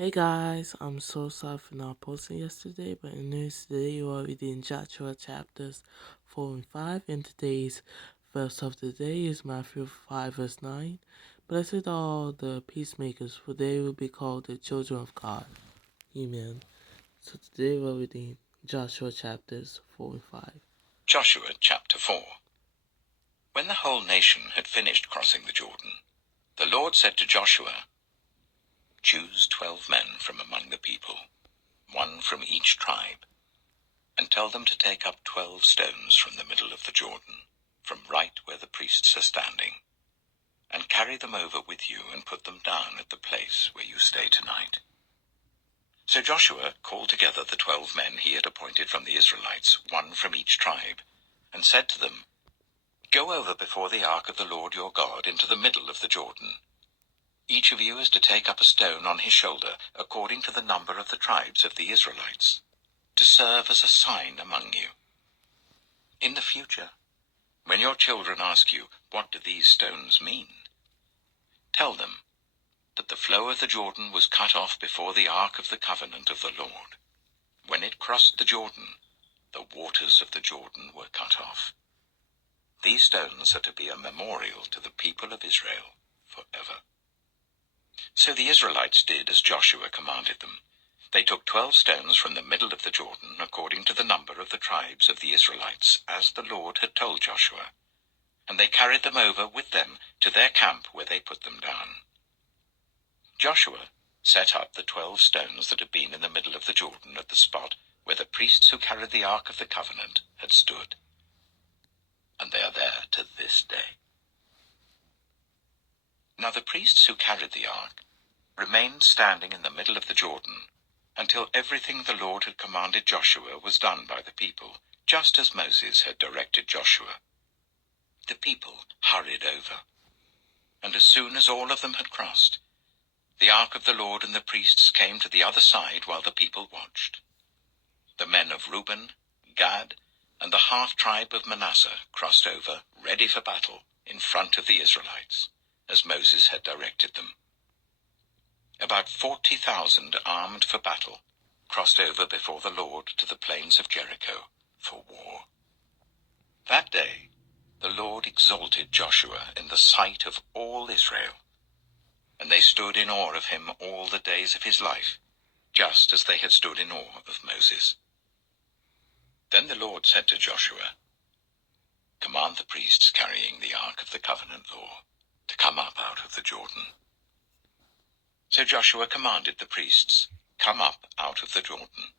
Hey guys, I'm so sorry for not posting yesterday, but in news today you are reading Joshua chapters 4 and 5, and today's verse of the day is Matthew 5 verse 9. Blessed are all the peacemakers, for they will be called the children of God. Amen. So today we're reading Joshua chapters 4 and 5. Joshua chapter 4. When the whole nation had finished crossing the Jordan, the Lord said to Joshua, "Choose 12 men from among the people, one from each tribe, and tell them to take up 12 stones from the middle of the Jordan, from right where the priests are standing, and carry them over with you and put them down at the place where you stay tonight." So Joshua called together the 12 men he had appointed from the Israelites, one from each tribe, and said to them, "Go over before the ark of the Lord your God into the middle of the Jordan. Each of you is to take up a stone on his shoulder, according to the number of the tribes of the Israelites, to serve as a sign among you. In the future, when your children ask you, 'What do these stones mean?' tell them that the flow of the Jordan was cut off before the ark of the covenant of the Lord. When it crossed the Jordan, the waters of the Jordan were cut off. These stones are to be a memorial to the people of Israel forever." So the Israelites did as Joshua commanded them. They took 12 stones from the middle of the Jordan, according to the number of the tribes of the Israelites, as the Lord had told Joshua, and they carried them over with them to their camp, where they put them down. Joshua set up the 12 stones that had been in the middle of the Jordan at the spot where the priests who carried the Ark of the Covenant had stood, and they are there to this day. Now the priests who carried the Ark remained standing in the middle of the Jordan until everything the Lord had commanded Joshua was done by the people, just as Moses had directed Joshua. The people hurried over, and as soon as all of them had crossed, the ark of the Lord and the priests came to the other side while the people watched. The men of Reuben, Gad, and the half-tribe of Manasseh crossed over, ready for battle, in front of the Israelites, as Moses had directed them. About 40,000 armed for battle crossed over before the Lord to the plains of Jericho for war. That day the Lord exalted Joshua in the sight of all Israel, and they stood in awe of him all the days of his life, just as they had stood in awe of Moses. Then the Lord said to Joshua, "Command the priests carrying the ark of the covenant law to come up out of the Jordan." So Joshua commanded the priests, "Come up out of the Jordan."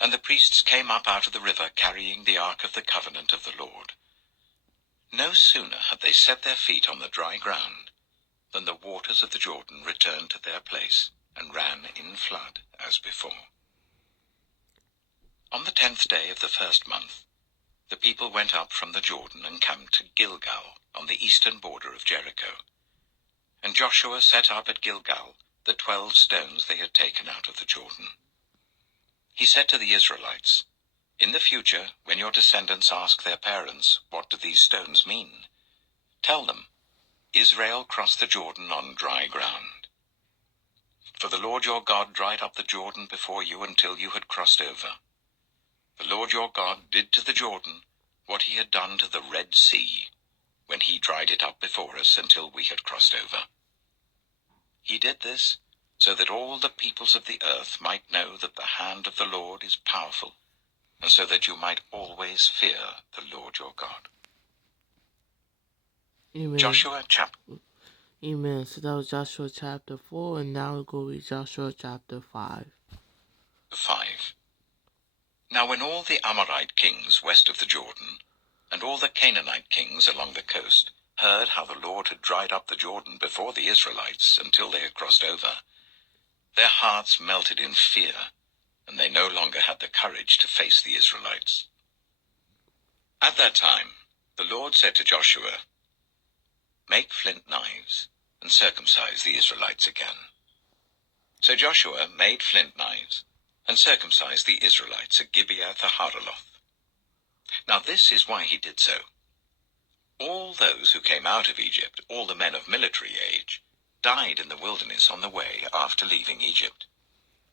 And the priests came up out of the river carrying the ark of the covenant of the Lord. No sooner had they set their feet on the dry ground than the waters of the Jordan returned to their place and ran in flood as before. On the 10th day of the first month, the people went up from the Jordan and camped at Gilgal on the eastern border of Jericho. And Joshua set up at Gilgal the 12 stones they had taken out of the Jordan. He said to the Israelites, "In the future, when your descendants ask their parents, 'What do these stones mean?' tell them, 'Israel crossed the Jordan on dry ground.' For the Lord your God dried up the Jordan before you until you had crossed over. The Lord your God did to the Jordan what he had done to the Red Sea, when he dried it up before us until we had crossed over. He did this so that all the peoples of the earth might know that the hand of the Lord is powerful, and so that you might always fear the Lord your God." Amen. Joshua chapter Amen. So that was Joshua chapter 4, and now we'll go read Joshua chapter 5. 5. Now when all the Amorite kings west of the Jordan, and all the Canaanite kings along the coast, heard how the Lord had dried up the Jordan before the Israelites until they had crossed over, their hearts melted in fear, and they no longer had the courage to face the Israelites. At that time the Lord said to Joshua, "Make flint knives and circumcise the Israelites again." So Joshua made flint knives and circumcised the Israelites at Gibeath-haaraloth. Now this is why he did so. All those who came out of Egypt, all the men of military age, died in the wilderness on the way after leaving Egypt.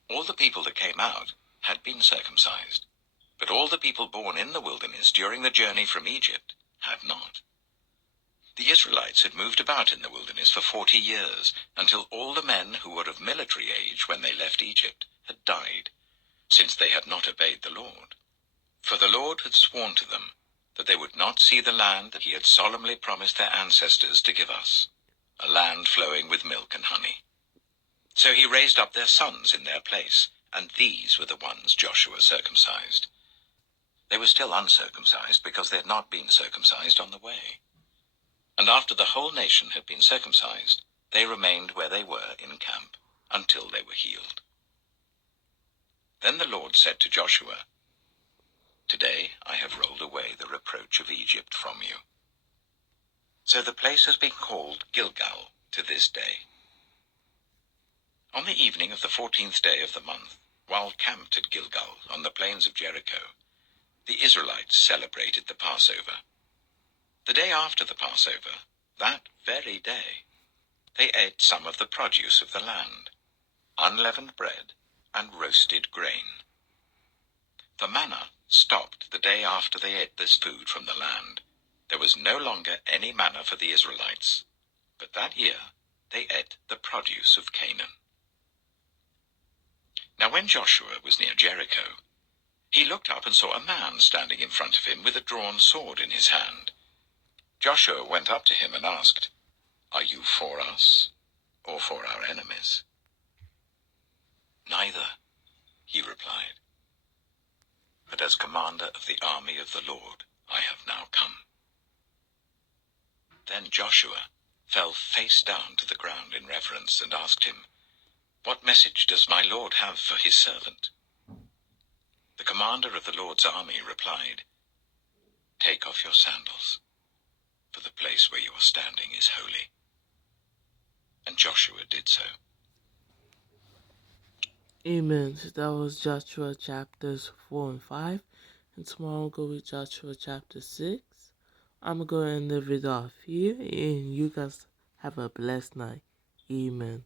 All the people that came out had been circumcised, but all the people born in the wilderness during the journey from Egypt had not. The Israelites had moved about in the wilderness for 40 years, until all the men who were of military age when they left Egypt had died, since they had not obeyed the Lord. For the Lord had sworn to them that they would not see the land that he had solemnly promised their ancestors to give us, a land flowing with milk and honey. So he raised up their sons in their place, and these were the ones Joshua circumcised. They were still uncircumcised because they had not been circumcised on the way. And after the whole nation had been circumcised, they remained where they were in camp until they were healed. Then the Lord said to Joshua, "Today I have rolled away the reproach of Egypt from you." So the place has been called Gilgal to this day. On the evening of the 14th day of the month, while camped at Gilgal on the plains of Jericho, the Israelites celebrated the Passover. The day after the Passover, that very day, they ate some of the produce of the land, unleavened bread and roasted grain. The manna stopped the day after they ate this food from the land. There was no longer any manna for the Israelites, but that year they ate the produce of Canaan. Now when Joshua was near Jericho, he looked up and saw a man standing in front of him with a drawn sword in his hand. Joshua went up to him and asked, "Are you for us or for our enemies?" "Neither," he replied, "but as commander of the army of the Lord I have now come." Then Joshua fell face down to the ground in reverence and asked him, "What message does my Lord have for his servant?" The commander of the Lord's army replied, "Take off your sandals, for the place where you are standing is holy." And Joshua did so. Amen. So that was Joshua chapters 4 and 5. And tomorrow we'll go with Joshua chapter 6. I'm going to end the video off here. And you guys have a blessed night. Amen.